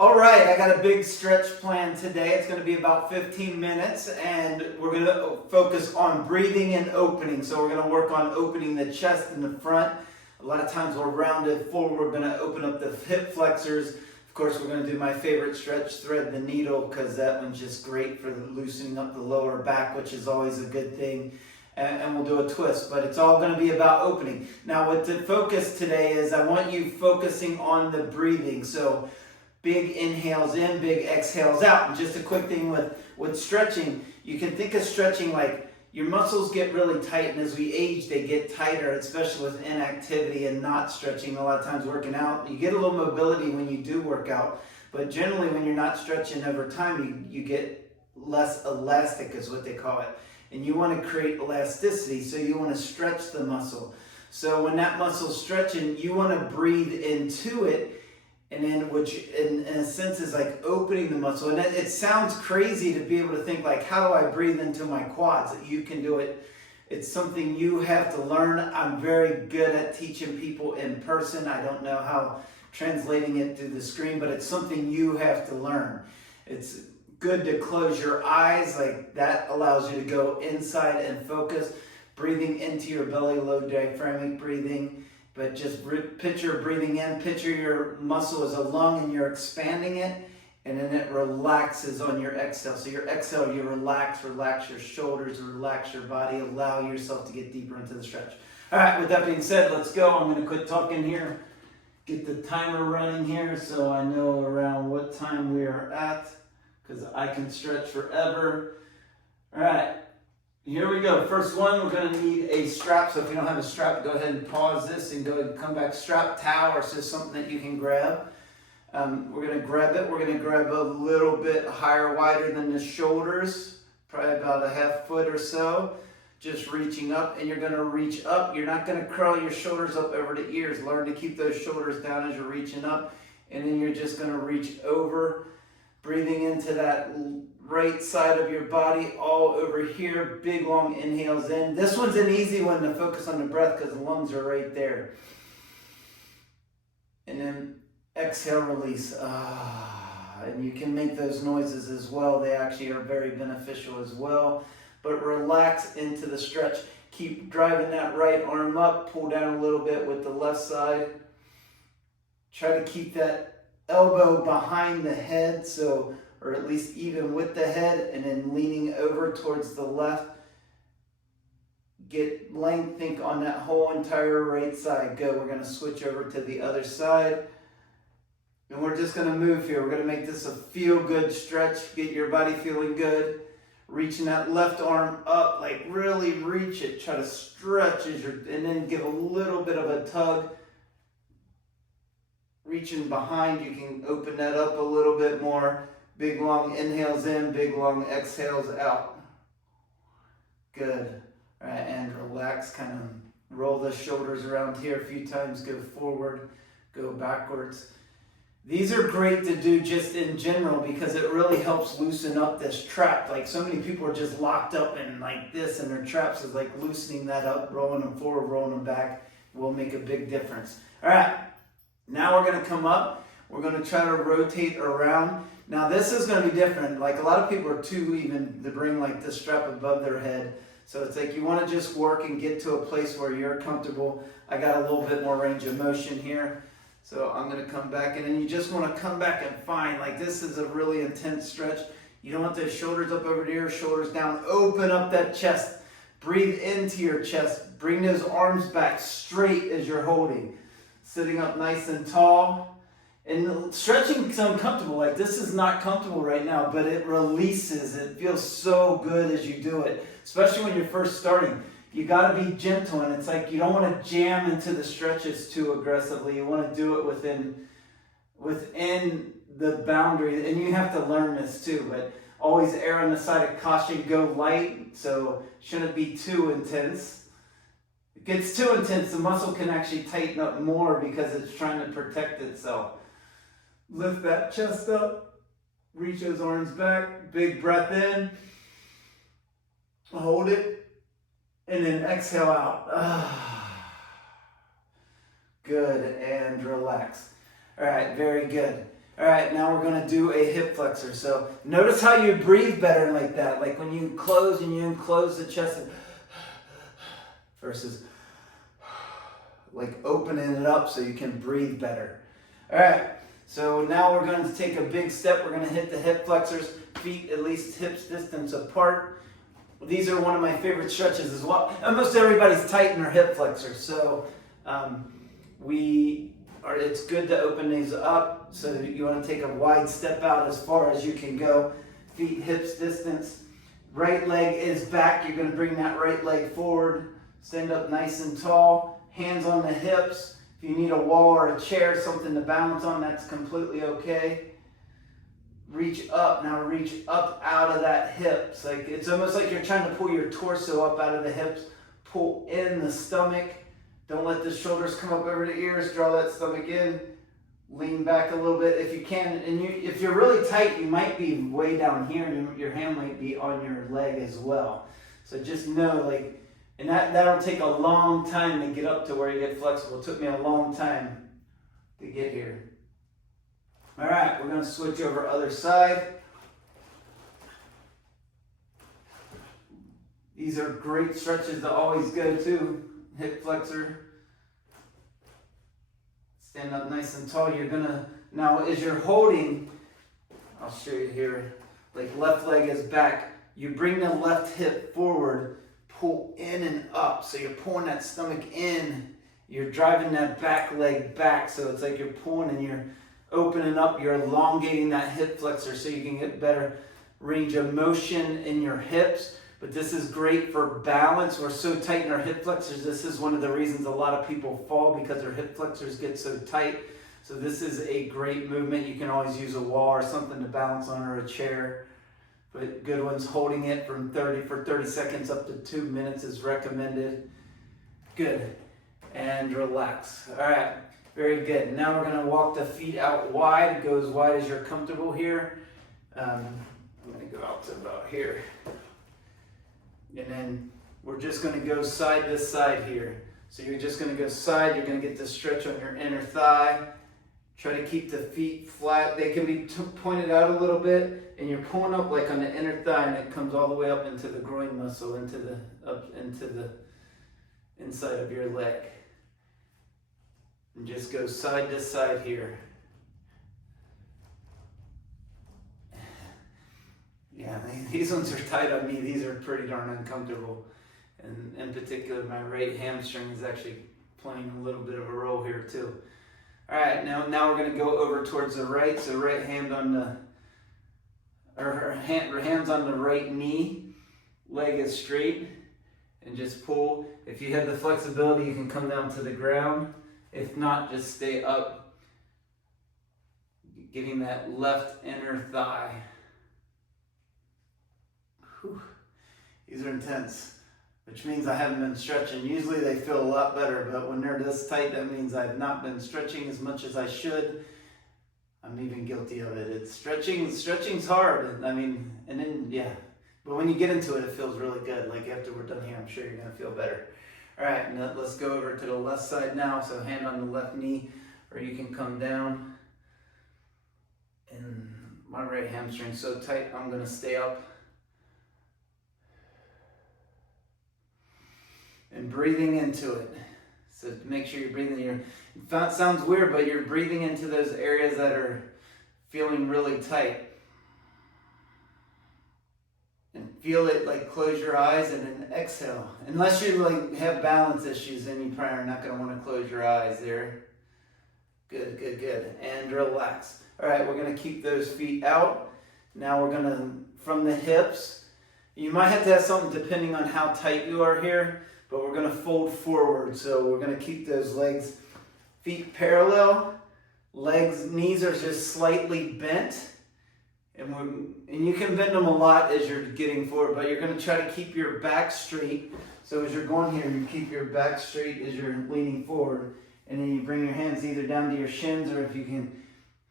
All right, I got a big stretch plan today. It's going to be about 15 minutes, and we're going to focus on breathing and opening. So we're going to work on opening the chest in the front. A lot of times we're rounded forward. We're going to open up the hip flexors. Of course, we're going to do my favorite stretch, thread the needle, because that one's just great for loosening up the lower back, which is always a good thing. And we'll do a twist, but it's all going to be about opening. Now, what the focus today is, I want you focusing on the breathing. So big inhales in, big exhales out. And just a quick thing with stretching, you can think of stretching like your muscles get really tight, and as we age, they get tighter, especially with inactivity and not stretching. A lot of times working out, you get a little mobility when you do work out, but generally when you're not stretching over time, you get less elastic is what they call it. And you want to create elasticity, so you want to stretch the muscle. So when that muscle's stretching, you want to breathe into it, and then, which in a sense is like opening the muscle. And it sounds crazy to be able to think like, how do I breathe into my quads? You can do it. It's something you have to learn. I'm very good at teaching people in person. I don't know how translating it through the screen, but it's something you have to learn. It's good to close your eyes, like that allows you to go inside and focus. Breathing into your belly, low diaphragmatic breathing. But just picture breathing in, picture your muscle as a lung and you're expanding it, and then it relaxes on your exhale. So your exhale, you relax your shoulders, relax your body, allow yourself to get deeper into the stretch. All right, with that being said, let's go. I'm going to quit talking here, get the timer running here so I know around what time we are at, because I can stretch forever. All right. Here we go. First one, we're going to need a strap. So if you don't have a strap, go ahead and pause this and go ahead and come back. Strap, towel, or just something that you can grab. We're going to grab it. We're going to grab a little bit higher, wider than the shoulders, probably about a half foot or so. Just reaching up, and you're going to reach up. You're not going to curl your shoulders up over the ears. Learn to keep those shoulders down as you're reaching up, and then you're just going to reach over, breathing into that right side of your body, all over here. Big long inhales in. This one's an easy one to focus on the breath because the lungs are right there. And then exhale, release. And you can make those noises as well. They actually are very beneficial as well. But relax into the stretch. Keep driving that right arm up. Pull down a little bit with the left side. Try to keep that elbow behind the head, or at least even with the head, and then leaning over towards the left. Get length, think on that whole entire right side. Go. We're going to switch over to the other side. And we're just going to move here. We're going to make this a feel-good stretch. Get your body feeling good. Reaching that left arm up, like really reach it. Try to stretch and then give a little bit of a tug. Reaching behind, you can open that up a little bit more. Big long inhales in, big long exhales out. Good. All right, and relax, kind of roll the shoulders around here a few times, go forward, go backwards. These are great to do just in general because it really helps loosen up this trap. Like so many people are just locked up in like this, and their traps is like loosening that up, rolling them forward, rolling them back will make a big difference. All right, now we're going to come up. We're going to try to rotate around. Now this is going to be different. Like a lot of people are too even to bring like this strap above their head. So it's like you want to just work and get to a place where you're comfortable. I got a little bit more range of motion here. So I'm going to come back, and then you just want to come back and find, like this is a really intense stretch. You don't want those shoulders up over the ears, shoulders down. Open up that chest. Breathe into your chest. Bring those arms back straight as you're holding. Sitting up nice and tall. And stretching is uncomfortable. Like this is not comfortable right now, but it releases. It feels so good as you do it, especially when you're first starting. You got to be gentle, and it's like you don't want to jam into the stretches too aggressively. You want to do it within the boundary, and you have to learn this too. But always err on the side of caution. Go light, so shouldn't be too intense. If it gets too intense, the muscle can actually tighten up more because it's trying to protect itself. Lift that chest up, reach those arms back, big breath in, hold it, and then exhale out. Good, and relax. All right, very good. All right, now we're gonna do a hip flexor. So notice how you breathe better like that. Like when you close and you enclose the chest versus like opening it up so you can breathe better. All right, so now we're going to take a big step. We're going to hit the hip flexors, feet at least hips distance apart. These are one of my favorite stretches as well. Almost everybody's tight in their hip flexors, so it's good to open these up. So you want to take a wide step out as far as you can go. Feet hips distance. Right leg is back. You're going to bring that right leg forward. Stand up nice and tall. Hands on the hips. If you need a wall or a chair, something to balance on, that's completely okay. Reach up. Now reach up out of that hips. Like it's almost like you're trying to pull your torso up out of the hips. Pull in the stomach. Don't let the shoulders come up over the ears. Draw that stomach in. Lean back a little bit if you can. And if you're really tight, you might be way down here, and your hand might be on your leg as well. So just know, like, and that'll take a long time to get up to where you get flexible. It took me a long time to get here. All right, we're going to switch over other side. These are great stretches to always go to. Hip flexor. Stand up nice and tall. You're going to, now as you're holding, I'll show you here, like left leg is back. You bring the left hip forward. Pull in and up, so you're pulling that stomach in, you're driving that back leg back, so it's like you're pulling and you're opening up, you're elongating that hip flexor so you can get better range of motion in your hips. But this is great for balance. We're so tight in our hip flexors. This is one of the reasons a lot of people fall, because their hip flexors get so tight. So this is a great movement. You can always use a wall or something to balance on, or a chair. But good ones, holding it for 30 seconds up to 2 minutes is recommended. Good. And relax. All right. Very good. Now we're going to walk the feet out wide. Go as wide as you're comfortable here. I'm going to go out to about here. And then we're just going to go side to side here. So you're just going to go side. You're going to get the stretch on your inner thigh. Try to keep the feet flat. They can be pointed out a little bit, and you're pulling up like on the inner thigh, and it comes all the way up into the groin muscle, into the inside of your leg. And just go side to side here. Yeah, these ones are tight on me. These are pretty darn uncomfortable. And in particular, my right hamstring is actually playing a little bit of a role here too. All right, now we're going to go over towards the right. So right hand on the, hands on the right knee, leg is straight, and just pull. If you have the flexibility, you can come down to the ground. If not, just stay up, getting that left inner thigh. Whew. These are intense, which means I haven't been stretching. Usually they feel a lot better, but when they're this tight, that means I've not been stretching as much as I should. I'm even guilty of it. It's stretching's hard. But when you get into it, it feels really good. Like after we're done here, I'm sure you're gonna feel better. All right, now let's go over to the left side now. So hand on the left knee, or you can come down. And my right hamstring's so tight, I'm gonna stay up. And breathing into it. So make sure you're breathing. It sounds weird, but you're breathing into those areas that are feeling really tight. And feel it, like close your eyes and then exhale. Unless you like have balance issues, then you probably are not going to want to close your eyes there. Good, good, good. And relax. All right, we're going to keep those feet out. Now we're going to, from the hips, you might have to have something depending on how tight you are here. But we're going to fold forward, so we're going to keep those legs, feet parallel, knees are just slightly bent, and you can bend them a lot as you're getting forward, but you're going to try to keep your back straight. So as you're going here, you keep your back straight as you're leaning forward, and then you bring your hands either down to your shins, or if you can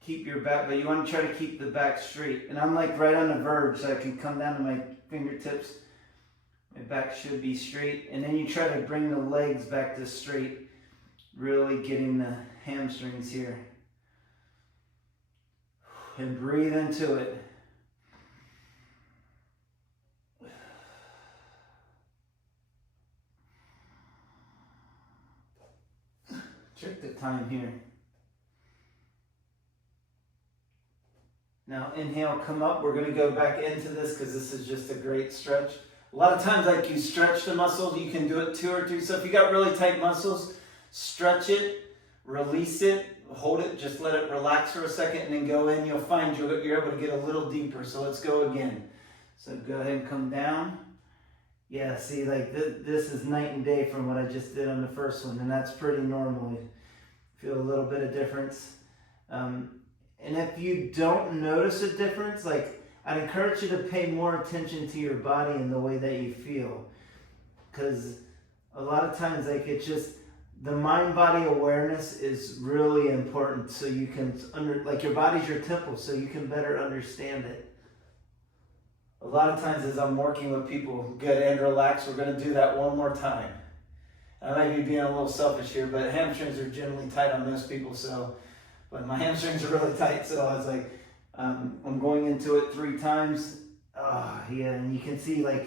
keep your back, but you want to try to keep the back straight. And I'm like right on the verge, so I can come down to my fingertips. My back should be straight, and then you try to bring the legs back to straight, really getting the hamstrings here. And breathe into it. Check the time here. Now inhale, come up. We're going to go back into this because this is just a great stretch. A lot of times, like, you stretch the muscles, you can do it 2 or 3. So if you got really tight muscles, stretch it, release it, hold it, just let it relax for a second, and then go in. You'll find you're able to get a little deeper. So let's go again. So go ahead and come down. Yeah, see, like this is night and day from what I just did on the first one, and that's pretty normal. You feel a little bit of difference. And if you don't notice a difference, like, I'd encourage you to pay more attention to your body and the way that you feel. Because a lot of times, like, it's just, the mind-body awareness is really important, so you can, like, your body's your temple, so you can better understand it. A lot of times as I'm working with people, good and relaxed, we're going to do that one more time. I might be being a little selfish here, but hamstrings are generally tight on most people, but my hamstrings are really tight, so I was like, I'm going into it 3 times. Yeah, and you can see, like,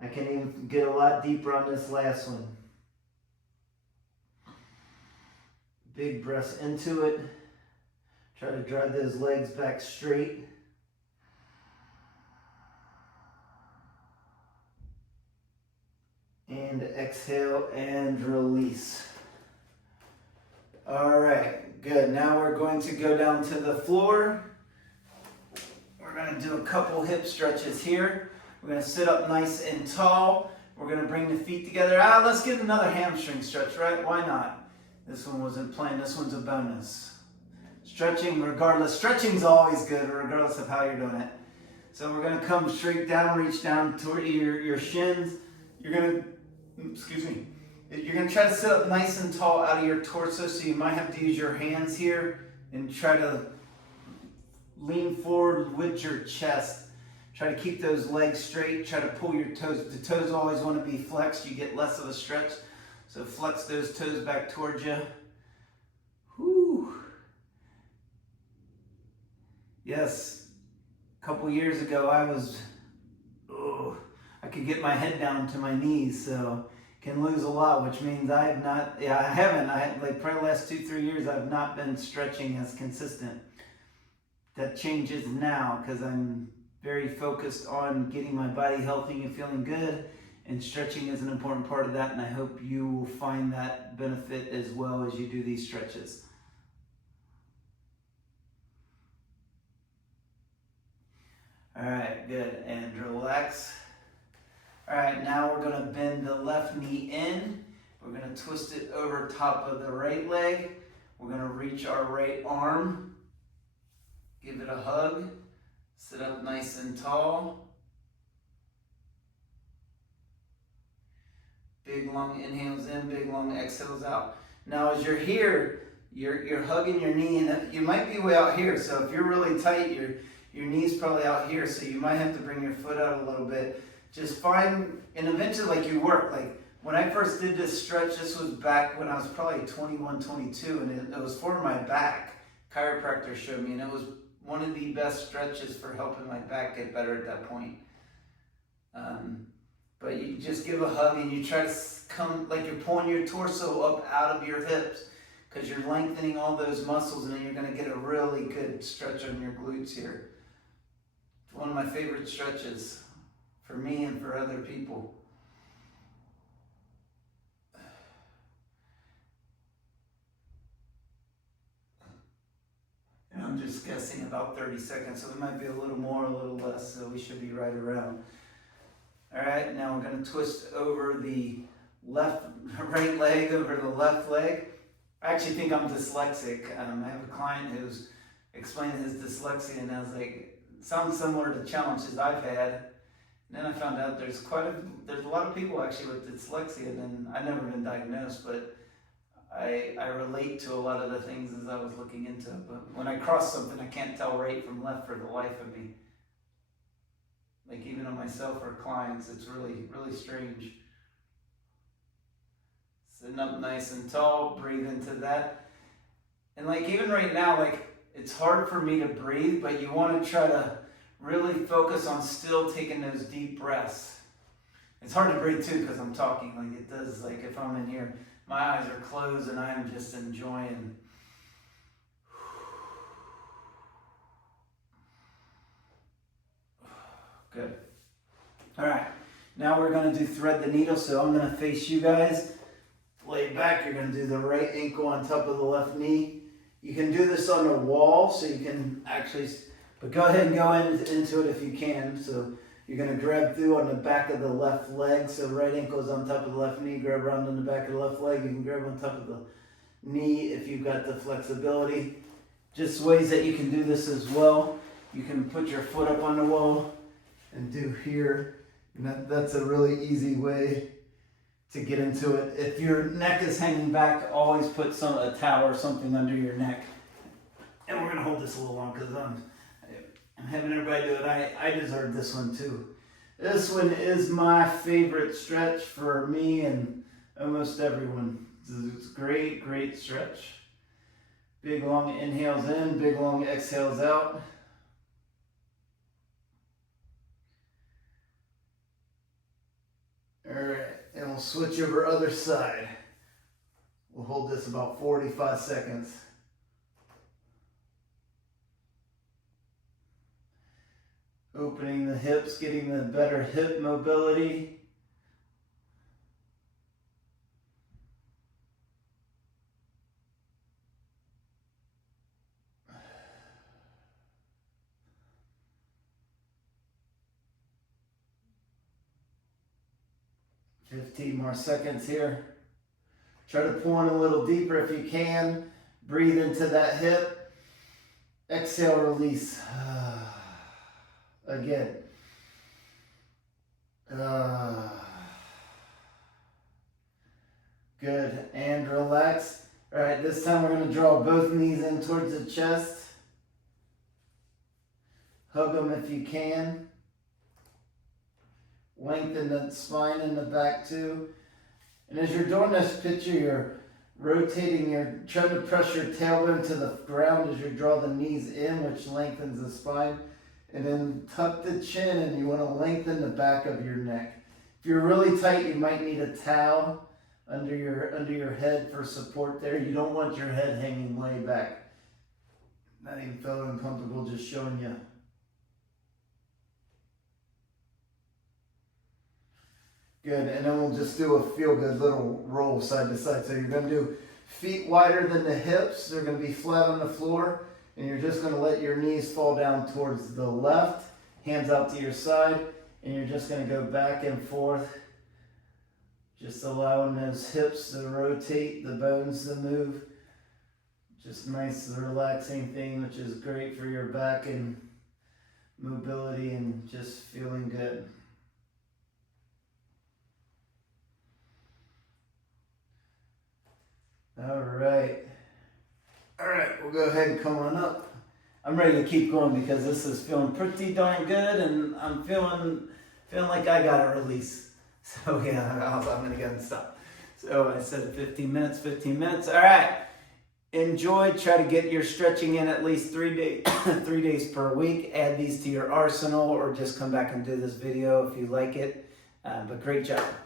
I can even get a lot deeper on this last one. Big breaths into it. Try to drive those legs back straight. And exhale and release. All right, good. Now we're going to go down to the floor. We're going to do a couple hip stretches here. We're going to sit up nice and tall. We're going to bring the feet together. Let's get another hamstring stretch, right? Why not? This one wasn't planned. This one's a bonus. Stretching regardless. Stretching's always good regardless of how you're doing it. So we're going to come straight down, reach down toward your shins. You're going to try to sit up nice and tall out of your torso, so you might have to use your hands here and try to lean forward with your chest. Try to keep those legs straight. Try to pull your toes. The toes always want to be flexed. You get less of a stretch. So flex those toes back towards you. Whew. Yes, a couple years ago I could get my head down to my knees, so can lose a lot, which means I had like probably the last 2-3 years I've not been stretching as consistent. That changes now because I'm very focused on getting my body healthy and feeling good, and stretching is an important part of that, and I hope you will find that benefit as well as you do these stretches. All right, good, and relax. All right, now we're going to bend the left knee in. We're going to twist it over top of the right leg. We're going to reach our right arm. Give it a hug. Sit up nice and tall. Big long inhales in, big long exhales out. Now as you're here, you're hugging your knee, and you might be way out here. So if you're really tight, your knee's probably out here, so you might have to bring your foot out a little bit. Just find, and eventually, like, you work. Like, when I first did this stretch, this was back when I was probably 21, 22, and it was for my back. Chiropractor showed me, and it was one of the best stretches for helping my back get better at that point. But you just give a hug, and you try to come, like, you're pulling your torso up out of your hips, because you're lengthening all those muscles, and then you're going to get a really good stretch on your glutes here. It's one of my favorite stretches for me and for other people. And I'm just guessing about 30 seconds, so it might be a little more, a little less, so we should be right around. All right, now we're going to twist over the right leg over the left leg. I actually think I'm dyslexic. I have a client who's explaining his dyslexia, and I was like, it sounds similar to challenges I've had. And then I found out there's a lot of people actually with dyslexia, and then I've never been diagnosed, but I relate to a lot of the things as I was looking into it. But when I cross something, I can't tell right from left for the life of me. Like, even on myself or clients, it's really, really strange. Sitting up nice and tall, breathe into that. And like, even right now, like, it's hard for me to breathe, but you want to try to really focus on still taking those deep breaths. It's hard to breathe too because I'm talking. Like it does, like if I'm in here, my eyes are closed and I'm just enjoying. Good. All right. Now we're going to do thread the needle. So I'm going to face you guys. Lay back. You're going to do the right ankle on top of the left knee. You can do this on the wall, so you can actually, but go ahead and go into it if you can. So you're going to grab through on the back of the left leg. So right ankle is on top of the left knee. Grab around on the back of the left leg. You can grab on top of the knee if you've got the flexibility. Just ways that you can do this as well. You can put your foot up on the wall and do here. And that's a really easy way to get into it. If your neck is hanging back, always put a towel or something under your neck. And we're gonna hold this a little long because I'm having everybody do it. I deserve this one too. This one is my favorite stretch for me and almost everyone. It's a great, great stretch. Big long inhales in, big long exhales out. All right, and we'll switch over other side. We'll hold this about 45 seconds. Opening the hips, getting the better hip mobility. Fifteen more seconds here. Try to pull in a little deeper if you can. Breathe into that hip. Exhale, release. Again. Good. And relax. All right, this time we're going to draw both knees in towards the chest. Hug them if you can. Lengthen the spine in the back too. And as you're doing this picture, you're rotating, you're trying to press your tailbone to the ground as you draw the knees in, which lengthens the spine. And then tuck the chin and you want to lengthen the back of your neck. If you're really tight, you might need a towel under your head for support there. You don't want your head hanging way back. Not even feeling uncomfortable, just showing you. Good, and then we'll just do a feel-good little roll side to side. So you're going to do feet wider than the hips. They're going to be flat on the floor. And you're just going to let your knees fall down towards the left, hands out to your side. And you're just going to go back and forth. Just allowing those hips to rotate, the bones to move. Just nice, relaxing thing, which is great for your back and mobility and just feeling good. All right, we'll go ahead and come on up. I'm ready to keep going because this is feeling pretty darn good and I'm feeling like I got a release. So yeah, I'm gonna go ahead and stop. So I said 15 minutes. All right, enjoy, try to get your stretching in at least 3 days per week. Add these to your arsenal or just come back and do this video if you like it, but great job.